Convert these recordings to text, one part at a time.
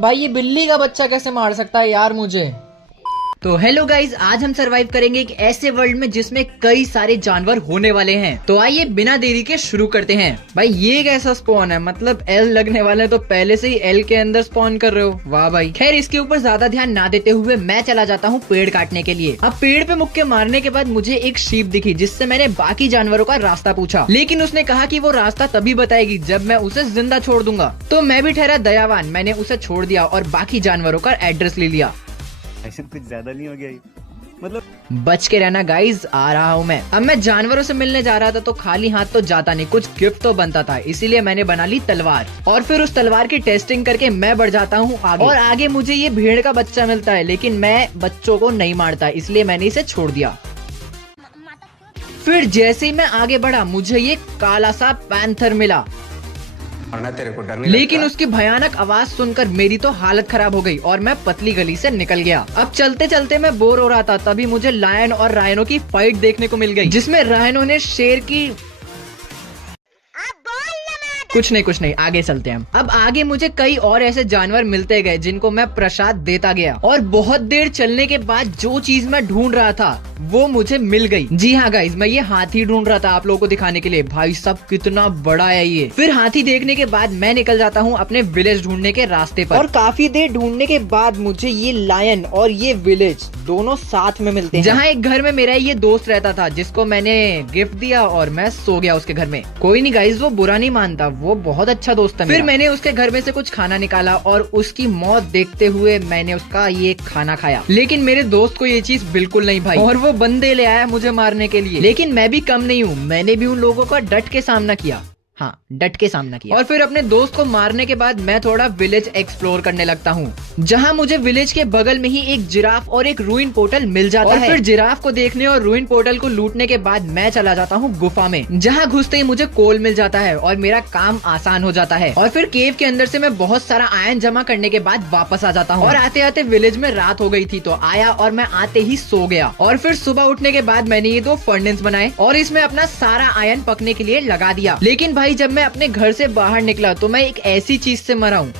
भाई ये बिल्ली का बच्चा कैसे मार सकता है यार मुझे। तो हेलो गाइज, आज हम सरवाइव करेंगे एक ऐसे वर्ल्ड में जिसमें कई सारे जानवर होने वाले हैं। तो आइए बिना देरी के शुरू करते हैं। भाई ये कैसा स्पॉन है, मतलब एल लगने वाले तो पहले से ही एल के अंदर स्पॉन कर रहे हो, वाह भाई। खैर इसके ऊपर ज्यादा ध्यान ना देते हुए मैं चला जाता हूँ पेड़ काटने के लिए। अब पेड़ पे मुक्के मारने के बाद मुझे एक शीप दिखी, जिससे मैंने बाकी जानवरों का रास्ता पूछा, लेकिन उसने कहा कि वो रास्ता तभी बताएगी जब मैं उसे जिंदा छोड़ दूंगा। तो मैं भी ठहरा दयावान, मैंने उसे छोड़ दिया और बाकी जानवरों का एड्रेस ले लिया। ऐसे कुछ ज्यादा नहीं हो गया मतलब। बच के रहना गाइज, आ रहा हूँ मैं। अब मैं जानवरों से मिलने जा रहा था तो खाली हाथ तो जाता नहीं, कुछ गिफ्ट तो बनता था, इसीलिए मैंने बना ली तलवार और फिर उस तलवार की टेस्टिंग करके मैं बढ़ जाता हूँ आगे। और आगे मुझे ये भेड़ का बच्चा मिलता है, लेकिन मैं बच्चों को नहीं मारता, इसलिए मैंने इसे छोड़ दिया। फिर जैसे ही मैं आगे बढ़ा मुझे ये काला सा पैंथर मिला, तेरे को डर नहीं लेकिन उसकी भयानक आवाज सुनकर मेरी तो हालत खराब हो गई और मैं पतली गली से निकल गया। अब चलते चलते मैं बोर हो रहा था, तभी मुझे लायन और रायनो की फाइट देखने को मिल गई, जिसमें रायनो ने शेर की कुछ नहीं, आगे चलते हैं हम। अब आगे मुझे कई और ऐसे जानवर मिलते गए जिनको मैं प्रसाद देता गया, और बहुत देर चलने के बाद जो चीज मैं ढूंढ रहा था वो मुझे मिल गई। जी हाँ गाइज, मैं ये हाथी ढूंढ रहा था आप लोगों को दिखाने के लिए। भाई साहब कितना बड़ा है ये। फिर हाथी देखने के बाद मैं निकल जाता हूँ अपने विलेज ढूंढने के रास्ते पर, और काफी देर ढूंढने के बाद मुझे ये लायन और ये विलेज दोनों साथ में मिलते हैं, जहाँ एक घर में मेरा ये दोस्त रहता था जिसको मैंने गिफ्ट दिया और मैं सो गया उसके घर में। कोई नहीं गाइज, वो बुरा नहीं मानता, वो बहुत अच्छा दोस्त है। फिर मैंने उसके घर में से कुछ खाना निकाला और उसकी मौत देखते हुए मैंने उसका ये खाना खाया, लेकिन मेरे दोस्त को ये चीज बिल्कुल नहीं भाई, और वो बंदे ले आया मुझे मारने के लिए। लेकिन मैं भी कम नहीं हूँ, मैंने भी उन लोगों का डट के सामना किया। हाँ, डट के सामना किया। और फिर अपने दोस्त को मारने के बाद मैं थोड़ा विलेज एक्सप्लोर करने लगता हूँ, जहाँ मुझे विलेज के बगल में ही एक जिराफ और एक रूइन पोर्टल मिल जाता है। फिर जिराफ को देखने और रूइन पोर्टल को लूटने के बाद मैं चला जाता हूँ गुफा में, जहाँ घुसते ही मुझे कोल मिल जाता है और मेरा काम आसान हो जाता है। और फिर केव के अंदर से मैं बहुत सारा आयरन जमा करने के बाद वापस आ जाता हूँ। और आते आते विलेज में रात हो गई थी, तो आया और मैं आते ही सो गया। और फिर सुबह उठने के बाद मैंने ये 2 फर्नेस बनाए और इसमें अपना सारा आयरन पकने के लिए लगा दिया। लेकिन भाई जब मैं अपने घर से बाहर निकला तो मैं एक ऐसी चीज से मरा हूँ।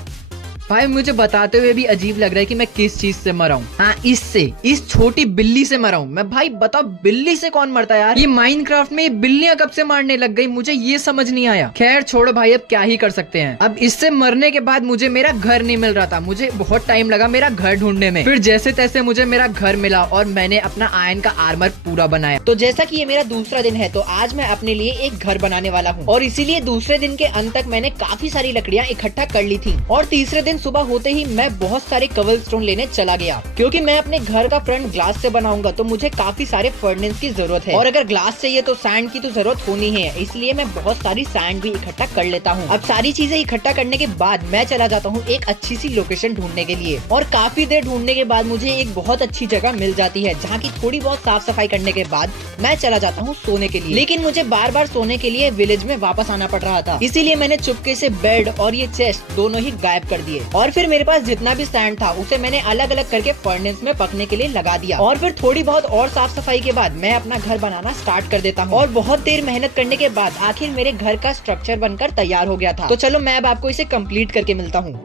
भाई मुझे बताते हुए भी अजीब लग रहा है कि मैं किस चीज से मरा हूँ। हाँ, इस छोटी बिल्ली से मरा हूँ मैं। भाई बताओ, बिल्ली से कौन मरता है यार। ये माइनक्राफ्ट में ये बिल्लियां कब से मारने लग गई, मुझे ये समझ नहीं आया। खैर छोड़ो भाई, अब क्या ही कर सकते हैं। अब इससे मरने के बाद मुझे मेरा घर नहीं मिल रहा था, मुझे बहुत टाइम लगा मेरा घर ढूंढने में। फिर जैसे तैसे मुझे मेरा घर मिला और मैंने अपना आयरन का आर्मर पूरा बनाया। तो जैसा कि ये मेरा दूसरा दिन है, तो आज मैं अपने लिए एक घर बनाने वाला हूँ, और इसीलिए दूसरे दिन के अंत तक मैंने काफी सारी लकड़ियाँ इकट्ठा कर ली थी। और तीसरे दिन सुबह होते ही मैं बहुत सारे कबलस्टोन लेने चला गया, क्योंकि मैं अपने घर का फ्रंट ग्लास से बनाऊंगा, तो मुझे काफी सारे फर्नेस की जरूरत है। और अगर ग्लास चाहिए तो सैंड की तो जरूरत होनी है, इसलिए मैं बहुत सारी सैंड भी इकट्ठा कर लेता हूँ। अब सारी चीजें इकट्ठा करने के बाद मैं चला जाता हूँ एक अच्छी सी लोकेशन ढूंढने के लिए। और काफी देर ढूंढने के बाद मुझे एक बहुत अच्छी जगह मिल जाती है, जहाँ की थोड़ी बहुत साफ सफाई करने के बाद मैं चला जाता हूँ सोने के लिए। लेकिन मुझे बार बार सोने के लिए विलेज में वापस आना पड़ रहा था, इसीलिए मैंने चुपके से बेड और ये चेस्ट दोनों ही गायब कर दिए। और फिर मेरे पास जितना भी सैंड था उसे मैंने अलग अलग करके फर्नेस में पकने के लिए लगा दिया। और फिर थोड़ी बहुत और साफ सफाई के बाद मैं अपना घर बनाना स्टार्ट कर देता हूँ। और बहुत देर मेहनत करने के बाद आखिर मेरे घर का स्ट्रक्चर बनकर तैयार हो गया था। तो चलो मैं अब आपको इसे कंप्लीट करके मिलता हूँ।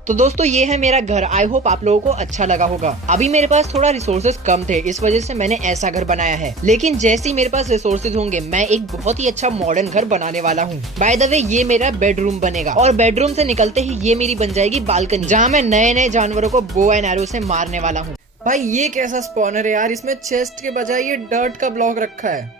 तो दोस्तों ये है मेरा घर। आई होप आप लोगों को अच्छा लगा होगा। अभी मेरे पास थोड़ा रिसोर्सेज कम थे, इस वजह से मैंने ऐसा घर बनाया है। लेकिन जैसे ही मेरे पास रिसोर्सेज होंगे मैं एक बहुत ही अच्छा मॉडर्न घर बनाने वाला हूँ। बाय द वे ये मेरा बेडरूम बनेगा, और बेडरूम से निकलते ही ये मेरी बन जाएगी बालकनी, जहाँ मैं नए नए जानवरों को बो एंड एरो से मारने वाला हूँ। भाई ये कैसा स्पॉनर है यार, इसमें चेस्ट के बजाय ये डर्ट का ब्लॉक रखा है।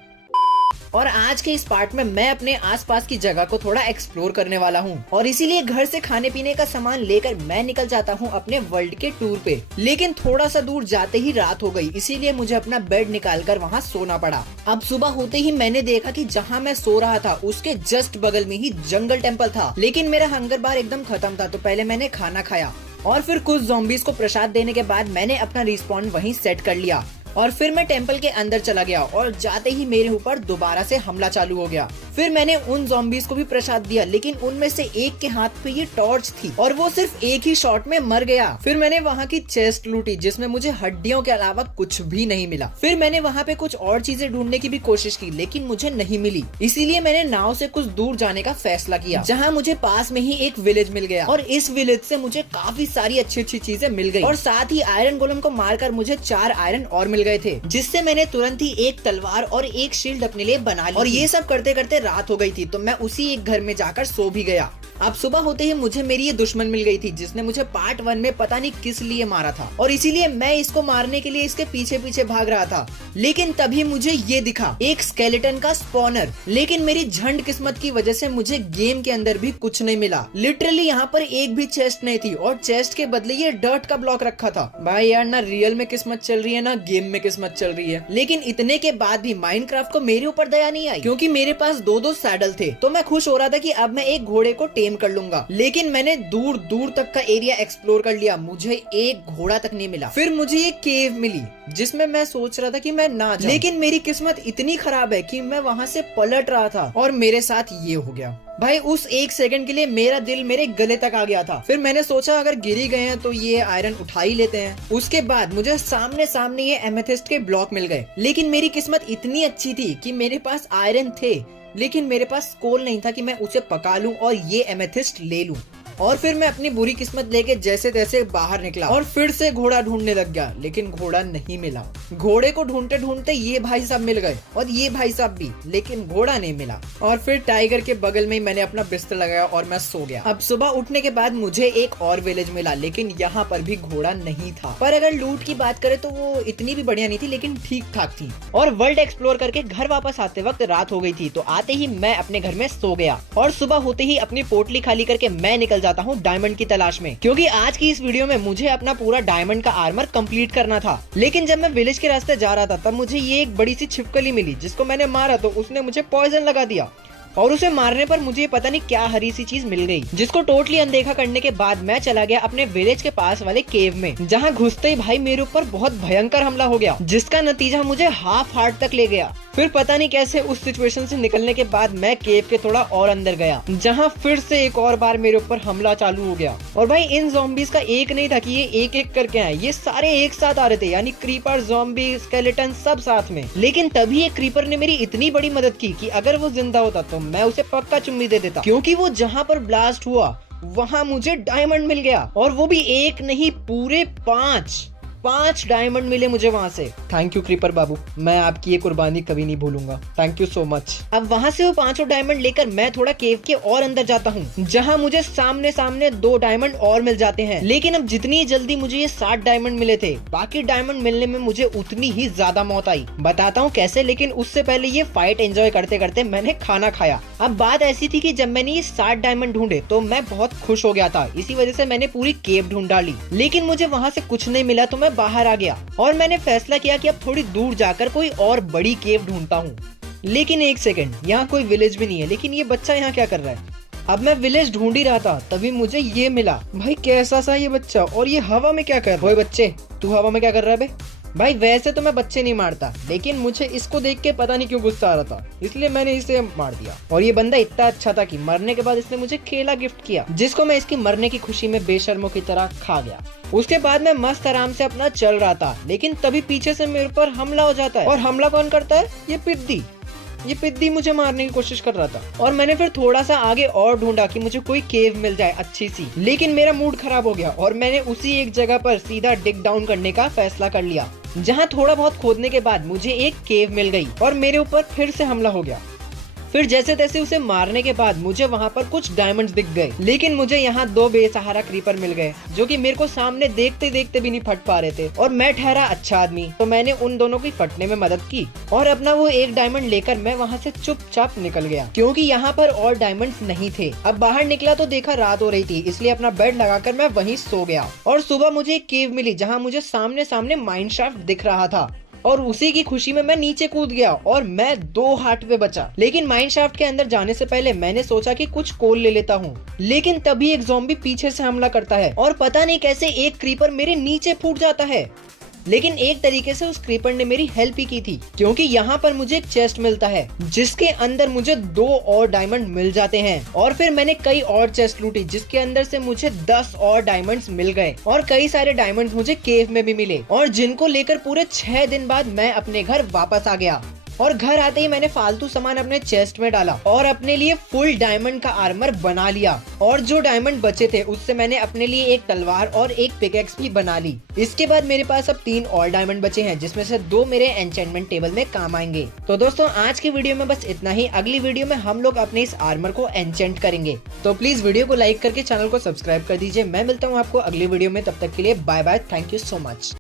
और आज के इस पार्ट में मैं अपने आसपास की जगह को थोड़ा एक्सप्लोर करने वाला हूँ, और इसीलिए घर से खाने पीने का सामान लेकर मैं निकल जाता हूँ अपने वर्ल्ड के टूर पे। लेकिन थोड़ा सा दूर जाते ही रात हो गई, इसीलिए मुझे अपना बेड निकालकर वहाँ सोना पड़ा। अब सुबह होते ही मैंने देखा कि जहाँ मैं सो रहा था उसके जस्ट बगल में ही जंगल टेम्पल था। लेकिन मेरा हंगर बार एकदम खत्म था, तो पहले मैंने खाना खाया और फिर कुछ ज़ॉम्बीज को प्रसाद देने के बाद मैंने अपना रिस्पॉन वहीं सेट कर लिया। और फिर मैं टेम्पल के अंदर चला गया और जाते ही मेरे ऊपर दोबारा से हमला चालू हो गया। फिर मैंने उन ज़ॉम्बीज़ को भी प्रसाद दिया, लेकिन उनमें से एक के हाथ पे ये टॉर्च थी और वो सिर्फ एक ही शॉट में मर गया। फिर मैंने वहाँ की चेस्ट लूटी जिसमें मुझे हड्डियों के अलावा कुछ भी नहीं मिला। फिर मैंने वहाँ पे कुछ और चीजें ढूंढने की भी कोशिश की, लेकिन मुझे नहीं मिली। इसीलिए मैंने नाव से कुछ दूर जाने का फैसला किया, जहाँ मुझे पास में ही एक विलेज मिल गया और इस विलेज से मुझे काफी सारी अच्छी अच्छी चीजें मिल गई और साथ ही आयरन गोलम को मारकर मुझे 4 आयरन और मिल गए थे, जिससे मैंने तुरंत ही एक तलवार और एक शील्ड अपने लिए बना ली। और ये सब करते करते रात हो गई थी, तो मैं उसी एक घर में जाकर सो भी गया। अब सुबह होते ही मुझे मेरी ये दुश्मन मिल गई थी जिसने मुझे पार्ट 1 में पता नहीं किस लिए मारा था और इसीलिए मैं इसको मारने के लिए इसके पीछे पीछे भाग रहा था। लेकिन तभी मुझे ये दिखा, एक स्केलेटन का स्पॉनर। लेकिन मेरी झंड किस्मत की वजह से मुझे गेम के अंदर भी कुछ नहीं मिला। लिटरली यहाँ पर एक भी चेस्ट नहीं थी और चेस्ट के बदले ये डर्ट का ब्लॉक रखा था। भाई यार, ना रियल में किस्मत चल रही है ना गेम में किस्मत चल रही है। लेकिन इतने के बाद भी माइनक्राफ्ट को मेरे ऊपर दया नहीं आई, क्योंकि मेरे पास 2-2 सैडल थे। तो मैं खुश हो रहा था कि अब मैं एक घोड़े को टेम कर लूंगा। लेकिन मैंने दूर दूर तक का एरिया एक्सप्लोर कर लिया, मुझे एक घोड़ा तक नहीं मिला। फिर मुझे ये केव मिली जिसमें मैं सोच रहा था कि मैं ना जाऊं, लेकिन मेरी किस्मत इतनी खराब है कि मैं वहाँ से पलट रहा था और मेरे साथ ये हो गया। भाई उस 1 सेकंड के लिए मेरा दिल मेरे गले तक आ गया था। फिर मैंने सोचा अगर गिर ही गए हैं तो ये आयरन उठा ही लेते हैं। उसके बाद मुझे सामने सामने ये एमेथिस्ट के ब्लॉक मिल गए, लेकिन मेरी किस्मत इतनी अच्छी थी कि मेरे पास आयरन थे, लेकिन मेरे पास कोल नहीं था कि मैं उसे पका लूं और ये एमेथिस्ट ले लूं। और फिर मैं अपनी बुरी किस्मत लेके जैसे तैसे बाहर निकला और फिर से घोड़ा ढूंढने लग गया, लेकिन घोड़ा नहीं मिला। घोड़े को ढूंढते ढूंढते ये भाई साहब मिल गए और ये भाई साहब भी, लेकिन घोड़ा नहीं मिला। और फिर टाइगर के बगल में ही मैंने अपना बिस्तर लगाया और मैं सो गया। अब सुबह उठने के बाद मुझे एक और विलेज मिला, लेकिन यहाँ पर भी घोड़ा नहीं था। पर अगर लूट की बात करें तो वो इतनी भी बढ़िया नहीं थी, लेकिन ठीक ठाक थी। और वर्ल्ड एक्सप्लोर करके घर वापस आते वक्त रात हो गई थी, तो आते ही मैं अपने घर में सो गया और सुबह होते ही अपनी पोटली खाली करके मैं निकल जाता हूँ डायमंड की तलाश में, क्योंकि आज की इस वीडियो में मुझे अपना पूरा डायमंड का आर्मर कंप्लीट करना था। लेकिन जब मैं विलेज के रास्ते जा रहा था तब मुझे ये एक बड़ी सी छिपकली मिली, जिसको मैंने मारा तो उसने मुझे पॉइजन लगा दिया और उसे मारने पर मुझे पता नहीं क्या हरी सी चीज मिल गई, जिसको टोटली अनदेखा करने के बाद मैं चला गया अपने विलेज के पास वाले केव में, जहाँ घुसते ही भाई मेरे ऊपर बहुत भयंकर हमला हो गया, जिसका नतीजा मुझे हाफ हार्ट तक ले गया। फिर पता नहीं कैसे उस सिचुएशन से निकलने के बाद मैं केव के थोड़ा और अंदर गया, जहाँ फिर से एक और बार मेरे ऊपर हमला चालू हो गया। और भाई इन ज़ॉम्बीज़ का एक नहीं था कि ये एक एक करके आए, ये सारे एक साथ आ रहे थे, यानी क्रीपर, ज़ॉम्बी, स्केलेटन सब साथ में। लेकिन तभी एक क्रीपर ने मेरी इतनी बड़ी मदद की कि अगर वो जिंदा होता तो मैं उसे पक्का चुम्मी दे देता, क्योंकि वो जहाँ पर ब्लास्ट हुआ वहाँ मुझे डायमंड मिल गया, और वो भी एक नहीं पूरे 5 डायमंड मिले मुझे वहाँ से। थैंक यू क्रीपर बाबू, मैं आपकी ये कुर्बानी कभी नहीं भूलूंगा, थैंक यू सो मच। अब वहाँ से वो 5 डायमंड लेकर मैं थोड़ा केव के और अंदर जाता हूँ, जहाँ मुझे सामने सामने 2 डायमंड और मिल जाते हैं। लेकिन अब जितनी जल्दी मुझे ये 60 डायमंड मिले थे, बाकी डायमंड मिलने में मुझे उतनी ही ज्यादा मौत आई। बताता हूँ कैसे, लेकिन उससे पहले ये फाइट एंजॉय करते करते मैंने खाना खाया। अब बात ऐसी थी कि जब मैंने ये 60 डायमंड ढूंढे तो मैं बहुत खुश हो गया था, इसी वजह से मैंने पूरी केव ढूंढ डाली। लेकिन मुझे वहाँ से कुछ नहीं मिला तो मैं बाहर आ गया और मैंने फैसला किया कि अब थोड़ी दूर जाकर कोई और बड़ी केव ढूंढता हूँ। लेकिन एक सेकंड, यहाँ कोई विलेज भी नहीं है, लेकिन ये बच्चा यहाँ क्या कर रहा है? अब मैं विलेज ढूंढ ही रहा था तभी मुझे ये मिला। भाई कैसा सा ये बच्चा, और ये हवा में क्या कर रहा है? बच्चे तू हवा में क्या कर रहा है बे? भाई वैसे तो मैं बच्चे नहीं मारता, लेकिन मुझे इसको देख के पता नहीं क्यों गुस्सा आ रहा था, इसलिए मैंने इसे मार दिया। और ये बंदा इतना अच्छा था कि मरने के बाद इसने मुझे केला गिफ्ट किया, जिसको मैं इसकी मरने की खुशी में बेशर्मों की तरह खा गया। उसके बाद मैं मस्त आराम से अपना चल रहा था, लेकिन तभी पीछे से मेरे ऊपर हमला हो जाता है। और हमला कौन करता है? ये पिद्दी मुझे मारने की कोशिश कर रहा था। और मैंने फिर थोड़ा सा आगे और ढूंढा कि मुझे कोई केव मिल जाए अच्छी सी, लेकिन मेरा मूड खराब हो गया और मैंने उसी एक जगह पर सीधा डिग डाउन करने का फैसला कर लिया, जहाँ थोड़ा बहुत खोदने के बाद मुझे एक केव मिल गई और मेरे ऊपर फिर से हमला हो गया। फिर जैसे तैसे उसे मारने के बाद मुझे वहाँ पर कुछ डायमंड्स दिख गए, लेकिन मुझे यहाँ 2 बेसहारा क्रीपर मिल गए, जो कि मेरे को सामने देखते देखते भी नहीं फट पा रहे थे। और मैं ठहरा अच्छा आदमी, तो मैंने उन दोनों की फटने में मदद की और अपना वो 1 डायमंड लेकर मैं वहाँ से चुपचाप निकल गया, क्योंकि यहाँ पर और डायमंड्स नहीं थे। अब बाहर निकला तो देखा रात हो रही थी, इसलिए अपना बेड लगाकर मैं वहीं सो गया। और सुबह मुझे एक केव मिली, जहाँ मुझे सामने सामने माइन शाफ्ट दिख रहा था, और उसी की खुशी में मैं नीचे कूद गया और मैं 2 हार्ट पे बचा। लेकिन माइन शाफ्ट के अंदर जाने से पहले मैंने सोचा कि कुछ कोल ले लेता हूँ, लेकिन तभी एक ज़ॉम्बी पीछे से हमला करता है और पता नहीं कैसे एक क्रीपर मेरे नीचे फूट जाता है। लेकिन एक तरीके से उस क्रीपर ने मेरी हेल्प ही की थी, क्योंकि यहाँ पर मुझे एक चेस्ट मिलता है जिसके अंदर मुझे 2 और डायमंड मिल जाते हैं। और फिर मैंने कई और चेस्ट लूटी जिसके अंदर से मुझे 10 और डायमंड्स मिल गए और कई सारे डायमंड्स मुझे केव में भी मिले, और जिनको लेकर पूरे 6 दिन बाद मैं अपने घर वापस आ गया। और घर आते ही मैंने फालतू सामान अपने चेस्ट में डाला और अपने लिए फुल डायमंड का आर्मर बना लिया। और जो डायमंड बचे थे उससे मैंने अपने लिए एक तलवार और एक पिकैक्स भी बना ली। इसके बाद मेरे पास अब 3 और डायमंड बचे हैं, जिसमें से 2 मेरे एन्चेंटमेंट टेबल में काम आएंगे। तो दोस्तों आज की वीडियो में बस इतना ही। अगली वीडियो में हम लोग अपने इस आर्मर को एन्चेंट करेंगे। तो प्लीज वीडियो को लाइक करके चैनल को सब्सक्राइब कर दीजिए। मैं मिलता हूँ आपको अगली वीडियो में, तब तक के लिए bye bye, thank you so much.